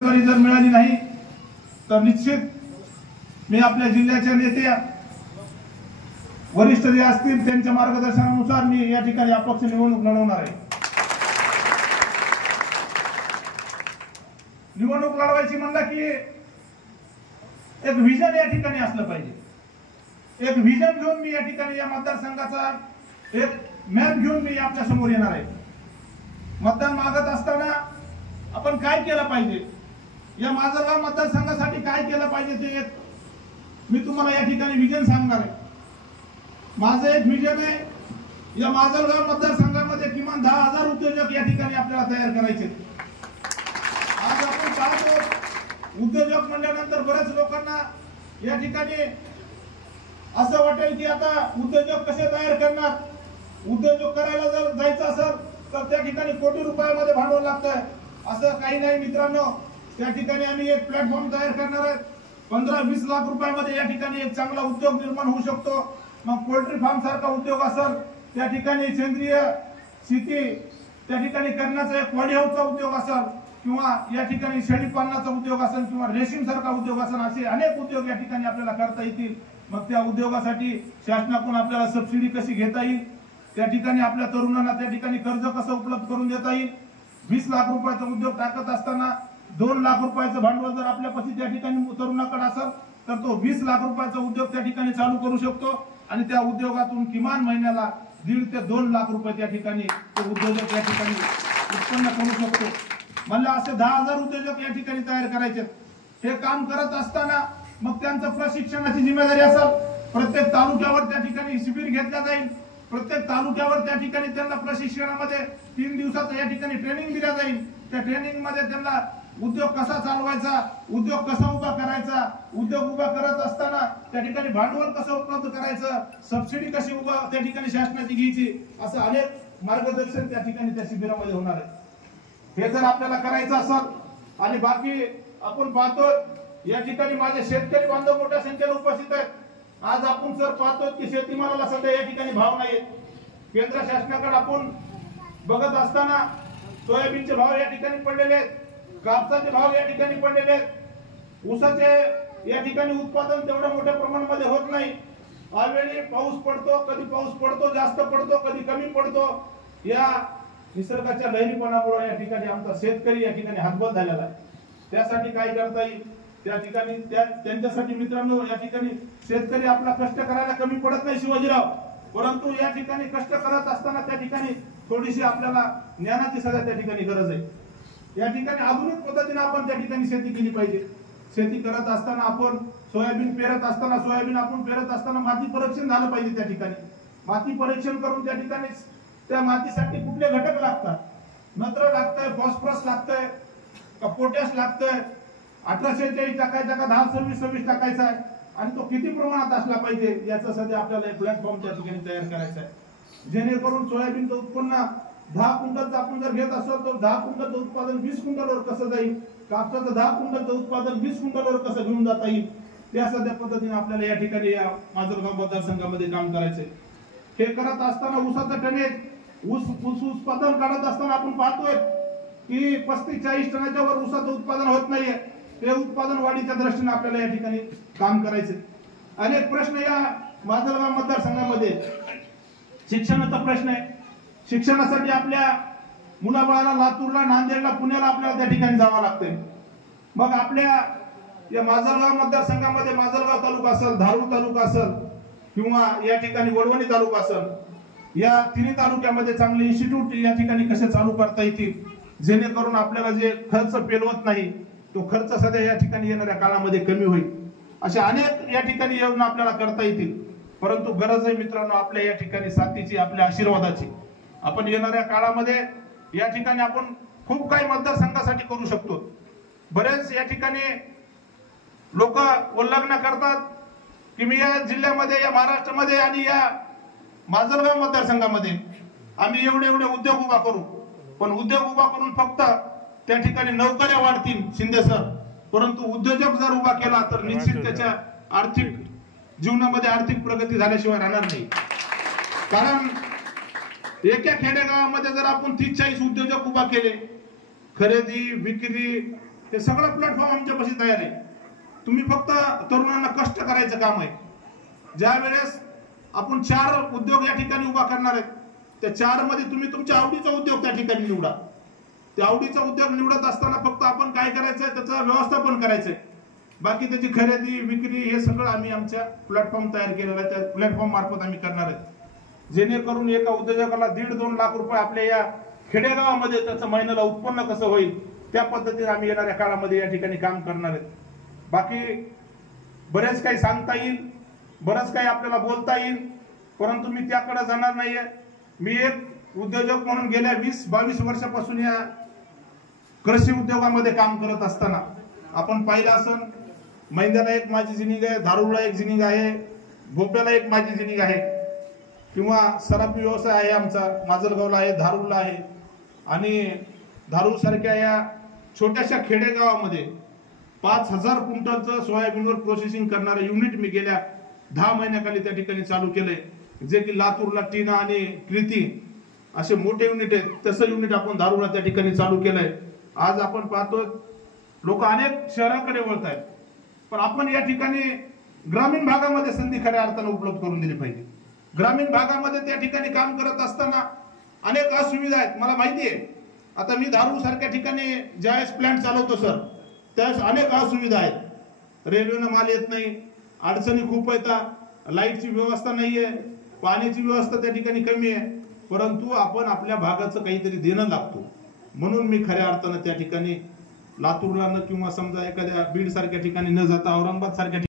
जर मिळाली नाही तर निश्चित मी आपल्या जिल्ह्याच्या नेत्या वरिष्ठ जे असतील त्यांच्या मार्गदर्शनानुसार मी या ठिकाणी अपक्ष निवडणूक लढवणार आहे। निवडणूक लढवायची म्हणलं की एक विजन या ठिकाणी असलं पाहिजे। एक विजन घेऊन मी या ठिकाणी या मतदारसंघाचा एक मॅप घेऊन मी आपल्या समोर येणार आहे। मतदान मागत असताना आपण काय केलं पाहिजे, या माजलगाव मतदारसंघासाठी काय केलं पाहिजे ते एक मी तुम्हाला या ठिकाणी विजन सांगणार आहे। माझं एक विजन आहे, या माजलगाव मतदारसंघामध्ये किमान 10,000 उद्योजक या ठिकाणी आपल्याला तयार करायचे। आज आपण पाहतो उद्योजक म्हणल्यानंतर बऱ्याच लोकांना या ठिकाणी असं वाटेल की आता उद्योजक कसे तयार करणार, उद्योजक करायला जर जायचं असेल तर त्या ठिकाणी कोटी रुपयामध्ये भांडवल लागतंय। असं काही नाही मित्रांनो, त्या ठिकाणी आम्ही एक प्लॅटफॉर्म तयार करणार आहे। 15-20 लाख रुपयामध्ये या ठिकाणी एक चांगला उद्योग निर्माण होऊ शकतो। मग पोल्ट्री फार्म सारखा उद्योग असेल, त्या ठिकाणी सेंद्रिय शेती त्या ठिकाणी करण्याचा एक पॉली हाऊसचा उद्योग असेल, किंवा या ठिकाणी शेळी पालनाचा उद्योग असेल, किंवा रेशीम सारखा उद्योग असेल, असे अनेक उद्योग या ठिकाणी आपल्याला करता येतील। मग त्या उद्योगासाठी शासनाकडून आपल्याला सबसिडी कशी घेता येईल, त्या ठिकाणी आपल्या तरुणांना त्या ठिकाणी कर्ज कसं उपलब्ध करून देता येईल। 20 लाख रुपयाचा उद्योग टाकत असताना 2 लाख रुपयाचं भांडवल जर आपल्यापाशी त्या ठिकाणी तरुणाकडे असेल तर तो 20 लाख रुपयाचा उद्योग त्या ठिकाणी चालू करू शकतो आणि त्या उद्योगातून किमान महिन्याला 1.5 ते 2 लाख रुपये त्या ठिकाणी तो उद्योजक या ठिकाणी उत्पन्न करू शकतो। म्हणलं असे 10,000 उद्योजक या ठिकाणी तयार करायचे। हे काम करत असताना मग त्यांचं प्रशिक्षणाची जिम्मेदारी असेल, प्रत्येक तालुक्यावर त्या ठिकाणी शिबिर घेतलं जाईल। प्रत्येक तालुक्यावर त्या ठिकाणी त्यांना प्रशिक्षणामध्ये 3 दिवसाचं या ठिकाणी ट्रेनिंग दिलं जाईल। त्या ट्रेनिंग मध्ये त्यांना उद्योग कसा चालवायचा, उद्योग कसा उभा करायचा, उद्योग उभा करत असताना त्या ठिकाणी भांडवल कसं उपलब्ध करायचं, सबसिडी कशी उभा त्या ठिकाणी शासनाची घ्यायची, असं अनेक मार्गदर्शन त्या ठिकाणी त्या शिबिरामध्ये होणार आहे। हे जर आपल्याला करायचं असेल आणि बाकी आपण पाहतो या ठिकाणी माझे शेतकरी बांधव मोठ्या संख्येने उपस्थित आहेत। आज आपण जर पाहतो की शेतीमालाला सध्या या ठिकाणी भाव नाही। केंद्र शासनाकडे आपण बघत असताना सोयाबीनचे भाव या ठिकाणी पडलेले आहेत, कापसाचे भाव या ठिकाणी पडलेले आहेत, ऊसाचे या ठिकाणी उत्पादन तेवढ्या मोठ्या प्रमाणामध्ये होत नाही। यावेळी पाऊस पडतो, कधी पाऊस पडतो जास्त पडतो, कधी कमी पडतो। या निसर्गाच्या लहरीपणामुळे या ठिकाणी आमचा शेतकरी या ठिकाणी हतबल झालेला आहे। त्यासाठी काय करता येईल त्या ठिकाणी त्यांच्यासाठी मित्रांनो या ठिकाणी शेतकरी आपला कष्ट करायला कमी पडत नाही शिवाजीराव, परंतु या ठिकाणी कष्ट करत असताना त्या ठिकाणी थोडीशी आपल्याला ज्ञानाची सध्या त्या ठिकाणी गरज आहे। या ठिकाणी आधुनिक पद्धतीने आपण त्या ठिकाणी शेती केली पाहिजे। शेती करत असताना आपण सोयाबीन पेरत असताना आपण पेरत असताना माती परीक्षण झालं पाहिजे। त्या ठिकाणी माती परीक्षण करून त्या ठिकाणी त्या मातीसाठी कुठले घटक लागतात, नत्र लागतंय, फॉस्फरस लागतंय का पोटॅश लागतंय, 1846 टाकायचा का 1026 टाकायचा आहे, आणि तो किती प्रमाणात असला पाहिजे याचं सध्या आपल्याला एक प्लॅटफॉर्म त्या ठिकाणी तयार करायचा आहे। जेणेकरून सोयाबीनचं उत्पन्न 10 क्विंटलचं आपण जर घेत असलो तर 10 क्विंटलचं उत्पादन 20 क्विंटलवर कसं जाईल, कापसाचं 10 क्विंटलचं उत्पादन 20 क्विंटलवर कसं घेऊन जाता येईल, त्या सध्या पद्धतीने आपल्याला या ठिकाणी या माजलगाव मतदारसंघामध्ये काम करायचंय। हे करत असताना ऊसाचं टनेज ऊस उत्पादन काढत असताना आपण पाहतोय की 35-40 टनाच्या वर ऊसाचं उत्पादन होत नाहीये। ते उत्पादन वाढीच्या दृष्टीने आपल्याला या ठिकाणी काम करायचे। अनेक प्रश्न या माजलगाव मतदारसंघामध्ये शिक्षणाचा प्रश्न आहे। शिक्षणासाठी आपल्या मुलाबाळाला लातूरला, नांदेडला, पुण्याला आपल्याला त्या ठिकाणी जावं लागतंय। मग आपल्या या माजलगाव मतदारसंघामध्ये माजलगाव तालुका असेल, धारूर तालुका असेल, किंवा या ठिकाणी वडवणी तालुका असेल, या तिन्ही तालुक्यामध्ये चांगले इन्स्टिट्यूट या ठिकाणी कसे चालू करता येतील, जेणेकरून आपल्याला जे खर्च पेलवत नाही तो खर्च सध्या या ठिकाणी येणाऱ्या काळामध्ये कमी होईल। अशा अनेक या ठिकाणी योजना आपल्याला करता येतील, परंतु गरज आहे मित्रांनो आपल्या या ठिकाणी साथीची, आपल्या आशीर्वादाची। आपण येणाऱ्या काळामध्ये या ठिकाणी आपण खूप काही मतदारसंघासाठी करू शकतो। बरेच या ठिकाणी लोक उल्लंघन करतात की मी या जिल्ह्यामध्ये, या महाराष्ट्रामध्ये आणि या माजलगाव मतदारसंघामध्ये आम्ही एवढे उद्योग उभा करू, पण उद्योग उभा करून फक्त त्या ठिकाणी नोकऱ्या वाढतील शिंदे सर, परंतु उद्योजक जर उभा केला तर निश्चित त्याच्या आर्थिक जीवनामध्ये आर्थिक प्रगती झाल्याशिवाय राहणार नाही। कारण एका खेडेगावामध्ये जर आपण 30-40 उद्योजक उभा केले, खरेदी विक्री हे सगळं प्लॅटफॉर्म आमच्यापाशी तयार आहे. तुम्ही फक्त तरुणांना कष्ट करायचं काम आहे. ज्या वेळेस आपण 4 उद्योग या ठिकाणी उभा करणार आहेत, त्या 4 मध्ये तुम्ही तुमच्या आवडीचा उद्योग त्या ठिकाणी निवडा. त्या आवडीचा उद्योग निवडत असताना फक्त आपण काय करायचंय, त्याचं व्यवस्थापन करायचंय. बाकी त्याची खरेदी विक्री हे सगळं आम्ही आमच्या प्लॅटफॉर्म तयार केलेला आहे, त्या प्लॅटफॉर्म मार्फत आम्ही करणार आहे. जेणेकरून एका उद्योजकाला 1.5-2 लाख रुपये आपल्या या खेडेगावामध्ये त्याचं महिन्याला उत्पन्न कसं होईल, त्या पद्धतीने आम्ही येणाऱ्या काळामध्ये या ठिकाणी काम करणार आहेत. बाकी बरेच काही सांगता येईल, बरंच काही आपल्याला बोलता येईल, परंतु मी त्याकडे जाणार नाहीये. मी एक उद्योजक म्हणून गेल्या 20-22 वर्षापासून या कृषी उद्योगामध्ये काम करत असताना आपण पाहिलं असन, मैंद्याला एक माझी जिनिंग आहे, धारूरला एक जिनिंग आहे, भोप्याला एक माझी जिनिंग आहे, किंवा सराफी व्यवसाय आहे आमचा, माजलगावला आहे, धारूरला आहे. आणि धारूर सारख्या या छोट्याशा खेडेगावामध्ये 5000 क्विंटलचं सोयाबीनवर प्रोसेसिंग करणारं युनिट मी गेल्या 10 महिन्याखाली त्या ठिकाणी चालू केलंय. जे की लातूरला टीना आणि कृती असे मोठे युनिट आहेत, तसं युनिट आपण धारूरला त्या ठिकाणी चालू केलंय. आज आपण पाहतो लोक अनेक शहराकडे वळत आहेत, पण आपण या ठिकाणी ग्रामीण भागामध्ये संधी खऱ्या अर्थाने उपलब्ध करून दिली पाहिजे. ग्रामीण भागामध्ये त्या ठिकाणी काम करत असताना अनेक असुविधा आहेत, मला माहिती आहे. आता मी धारूर सारख्या ठिकाणी ज्यावेळेस प्लांट चालवतो सर, त्यावेळेस अनेक असुविधा आहेत. रेल्वेनं माल येत नाही, अडचणी खूप येतात, लाईटची व्यवस्था नाहीये, पाण्याची व्यवस्था त्या ठिकाणी कमी आहे. परंतु आपण आपल्या भागाचं काहीतरी देणं लागतो, म्हणून मी खऱ्या अर्थानं त्या ठिकाणी लातूरला न किंवा समजा एखाद्या बीड सारख्या ठिकाणी न जाता औरंगाबाद सारख्या